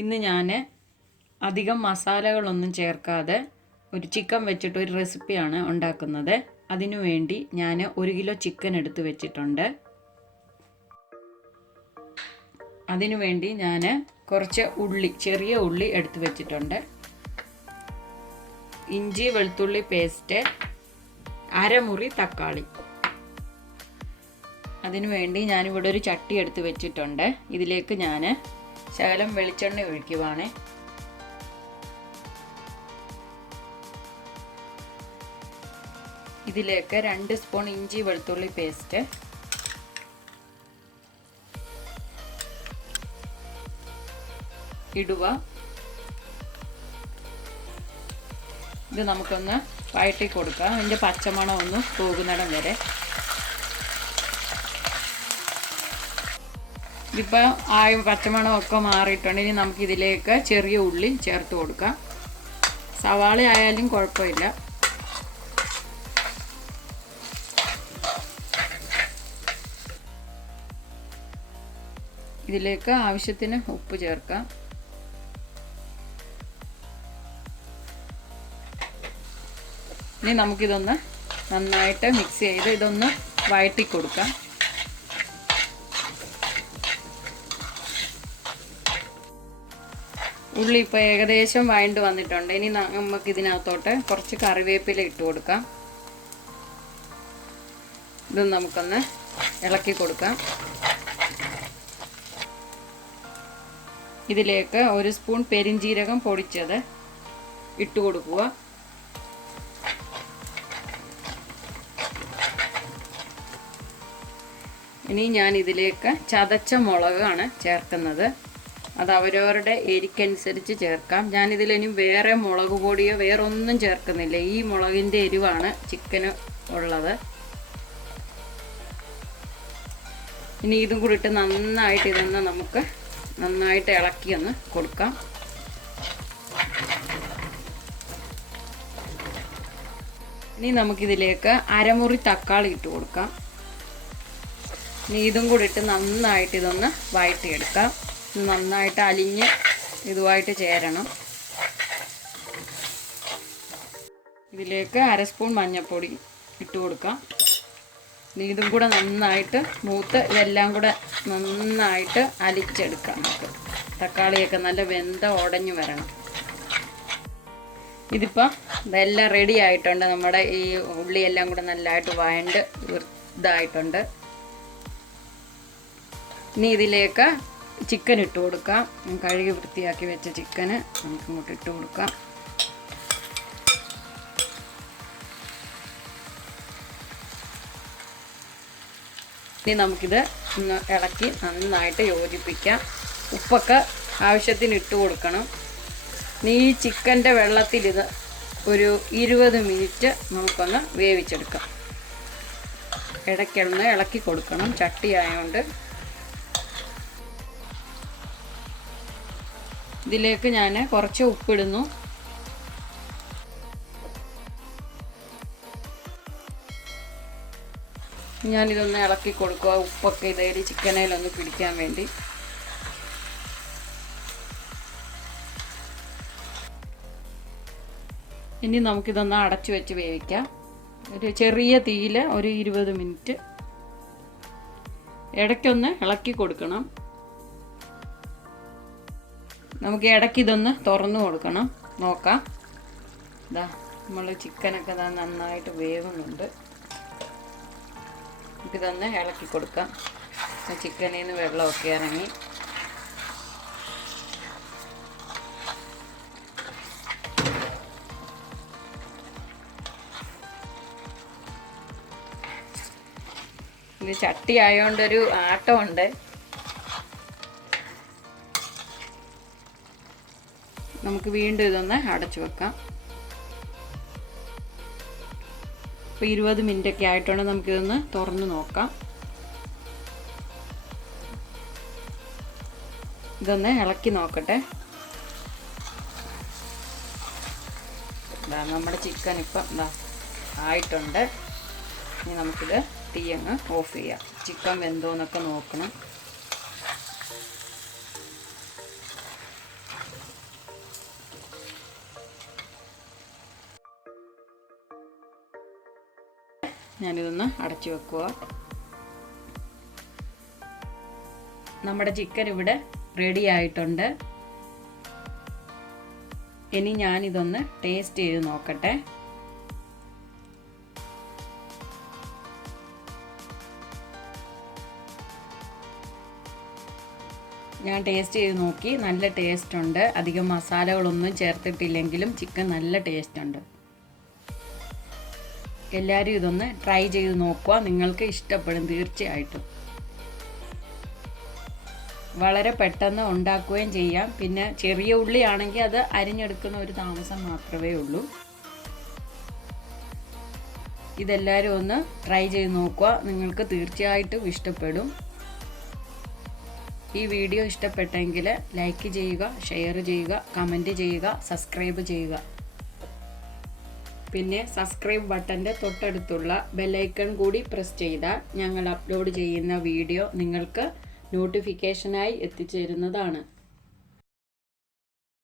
ഇന്ന് ഞാൻ അധികം മസാലകളൊന്നും ചേർക്കാതെ ഒരു ചിക്കൻ വെച്ചിട്ട് ഒരു റെസിപ്പിയാണ് ഉണ്ടാക്കുന്നത്. അതിനുവേണ്ടി ഞാൻ 1 കിലോ ചിക്കൻ എടുത്ത് വെച്ചിട്ടുണ്ട്. അതിനുവേണ്ടി ഞാൻ കുറച്ച് ഉള്ളി, ചെറിയ ഉള്ളി എടുത്ത് വെച്ചിട്ടുണ്ട്. ഇഞ്ചി വെളുത്തുള്ളി പേസ്റ്റ്, അരമുറി തക്കാളി. അതിനുവേണ്ടി ഞാനിവിടെ ഒരു ചട്ടി എടുത്ത് വെച്ചിട്ടുണ്ട്. ഇതിലേക്ക് ഞാൻ ശകലം വെളിച്ചെണ്ണ ഒഴിക്കുവാണ്. ഇതിലേക്ക് 2 സ്പൂൺ ഇഞ്ചി വെളുത്തുള്ളി പേസ്റ്റ്, ഇടുക. ഇത് നമുക്കൊന്ന് വഴറ്റി കൊടുക്കാം, അതിൻ്റെ പച്ചമണം ഒന്ന് പോകുന്നിടം വരെ. ഇതിപ്പോൾ പച്ചമണമൊക്കെ മാറിയിട്ടുണ്ട്. ഇനി നമുക്കിതിലേക്ക് ചെറിയ ഉള്ളി ചേർത്ത് കൊടുക്കാം. സവാള ആയാലും കുഴപ്പമില്ല. ഇതിലേക്ക് ആവശ്യത്തിന് ഉപ്പ് ചേർക്കാം. ഇനി നമുക്കിതൊന്ന് നന്നായിട്ട് മിക്സ് ചെയ്ത് ഇതൊന്ന് വഴറ്റി കൊടുക്കാം. ഉള്ളി ഇപ്പോൾ ഏകദേശം വഴണ്ട് വന്നിട്ടുണ്ട്. ഇനി നമുക്ക് ഇതിനകത്തോട്ട് കുറച്ച് കറിവേപ്പില ഇട്ട് കൊടുക്കാം. ഇത് നമുക്കൊന്ന് ഇളക്കി കൊടുക്കാം. ഇതിലേക്ക് 1 സ്പൂൺ പെരിഞ്ജീരകം പൊടിച്ചത് ഇട്ട് കൊടുക്കുക. ഇനി ഞാൻ ഇതിലേക്ക് ചതച്ച മുളകാണ് ചേർക്കുന്നത്. അത് അവരവരുടെ എരിക്കനുസരിച്ച് ചേർക്കാം. ഞാനിതിലിനി വേറെ മുളക് പൊടിയോ വേറെ ഒന്നും ചേർക്കുന്നില്ല. ഈ മുളകിൻ്റെ എരിവാണ് ചിക്കന് ഉള്ളത്. ഇനി ഇതും കൂടി ഇട്ട് നന്നായിട്ട് ഇതൊന്ന് നമുക്ക് നന്നായിട്ട് ഇളക്കി ഒന്ന് കൊടുക്കാം. ഇനി നമുക്കിതിലേക്ക് അരമുറി തക്കാളി ഇട്ട് കൊടുക്കാം. ഇനി ഇതും കൂടി ഇട്ട് നന്നായിട്ട് ഇതൊന്ന് വഴറ്റിയെടുക്കാം. നന്നായിട്ട് അലിഞ്ഞ് ഇതുമായിട്ട് ചേരണം. ഇതിലേക്ക് 1 സ്പൂൺ മഞ്ഞൾപ്പൊടി ഇട്ട് കൊടുക്കാം. ഇതും കൂടെ നന്നായിട്ട് മൂത്ത് ഇതെല്ലാം കൂടെ നന്നായിട്ട് അലിച്ചെടുക്കാം. നമുക്ക് തക്കാളിയൊക്കെ നല്ല വെന്ത ഉടഞ്ഞു വരണം. ഇതിപ്പോൾ ഇതെല്ലാം റെഡി ആയിട്ടുണ്ട്. നമ്മുടെ ഈ ഉള്ളിയെല്ലാം കൂടെ നല്ലതായിട്ട് വഴണ്ട് ഇതായിട്ടുണ്ട്. ഇനി ഇതിലേക്ക് ചിക്കൻ ഇട്ട് കൊടുക്കാം. കഴുകി വൃത്തിയാക്കി വെച്ച ചിക്കന് നമുക്ക് ഇങ്ങോട്ട് ഇട്ട് കൊടുക്കാം. ഇനി നമുക്കിത് ഒന്ന് ഇളക്കി നന്നായിട്ട് യോജിപ്പിക്കാം. ഉപ്പൊക്കെ ആവശ്യത്തിന് ഇട്ട് കൊടുക്കണം. ഇനി ഈ ചിക്കൻ്റെ വെള്ളത്തിലിത് ഒരു 20 മിനിറ്റ് നമുക്കൊന്ന് വേവിച്ചെടുക്കാം. ഇടയ്ക്കൊന്ന് ഇളക്കി കൊടുക്കണം, ചട്ടി ആയതുകൊണ്ട്. ഇതിലേക്ക് ഞാൻ കുറച്ച് ഉപ്പിടുന്നു. ഞാനിതൊന്ന് ഇളക്കി കൊടുക്കുക. ഉപ്പൊക്കെ ഇതേടി ചിക്കനേലൊന്ന് പിടിക്കാൻ വേണ്ടി. ഇനി നമുക്കിതൊന്ന് അടച്ചു വെച്ച് വേവിക്കാം. ഒരു ചെറിയ തീയിൽ ഒരു 20 മിനിറ്റ്. ഇടയ്ക്കൊന്ന് ഇളക്കി കൊടുക്കണം. നമുക്ക് ഇടയ്ക്ക് ഇതൊന്ന് തുറന്നു കൊടുക്കണം. നോക്കാം. ഇതാ നമ്മൾ ചിക്കനൊക്കെ നന്നായിട്ട് വേവുന്നുണ്ട്. നമുക്കിതൊന്ന് ഇളക്കി കൊടുക്കാം. ചിക്കനിൽ നിന്ന് വെള്ളമൊക്കെ ഇറങ്ങി. ഇത് ചട്ടി ആയതുകൊണ്ടൊരു ആട്ടമുണ്ട്. നമുക്ക് വീണ്ടും ഇതൊന്ന് അടച്ചു വെക്കാം. ഇപ്പോൾ 20 മിനിറ്റൊക്കെ ആയിട്ടുണ്ട്. നമുക്കിതൊന്ന് തുറന്ന് നോക്കാം. ഇതൊന്ന് ഇളക്കി നോക്കട്ടെ. നമ്മുടെ ചിക്കൻ ഇപ്പം ആയിട്ടുണ്ട്. ഇനി നമുക്കിത് തീ അങ്ങ് ഓഫ് ചെയ്യാം. ചിക്കൻ വെന്തോന്നൊക്കെ നോക്കണം. ഞാനിതൊന്ന് അടച്ചു വെക്കുക. നമ്മുടെ ചിക്കൻ ഇവിടെ റെഡി ആയിട്ടുണ്ട്. ഇനി ഞാനിതൊന്ന് ടേസ്റ്റ് ചെയ്ത് നോക്കട്ടെ. ഞാൻ ടേസ്റ്റ് ചെയ്ത് നോക്കി, നല്ല ടേസ്റ്റ് ഉണ്ട്. അധികം മസാലകളൊന്നും ചേർത്തിട്ടില്ലെങ്കിലും ചിക്കൻ നല്ല ടേസ്റ്റ് ഉണ്ട്. എല്ലാവരും ഇതൊന്ന് ട്രൈ ചെയ്ത് നോക്കുക, നിങ്ങൾക്ക് ഇഷ്ടപ്പെടും തീർച്ചയായിട്ടും. വളരെ പെട്ടെന്ന് ഉണ്ടാക്കുകയും ചെയ്യാം. പിന്നെ ചെറിയ ഉള്ളി ആണെങ്കിൽ അത് അരിഞ്ഞെടുക്കുന്ന ഒരു താമസം മാത്രമേ ഉള്ളൂ. ഇതെല്ലാവരും ഒന്ന് ട്രൈ ചെയ്ത് നോക്കുക, നിങ്ങൾക്ക് തീർച്ചയായിട്ടും ഇഷ്ടപ്പെടും. ഈ വീഡിയോ ഇഷ്ടപ്പെട്ടെങ്കിൽ ലൈക്ക് ചെയ്യുക, ഷെയർ ചെയ്യുക, കമൻറ്റ് ചെയ്യുക, സബ്സ്ക്രൈബ് ചെയ്യുക. പിന്നെ സബ്സ്ക്രൈബ് ബട്ടൻ്റെ തൊട്ടടുത്തുള്ള ബെല്ലൈക്കൺ കൂടി പ്രസ് ചെയ്താൽ ഞങ്ങൾ അപ്ലോഡ് ചെയ്യുന്ന വീഡിയോ നിങ്ങൾക്ക് നോട്ടിഫിക്കേഷനായി എത്തിച്ചേരുന്നതാണ്.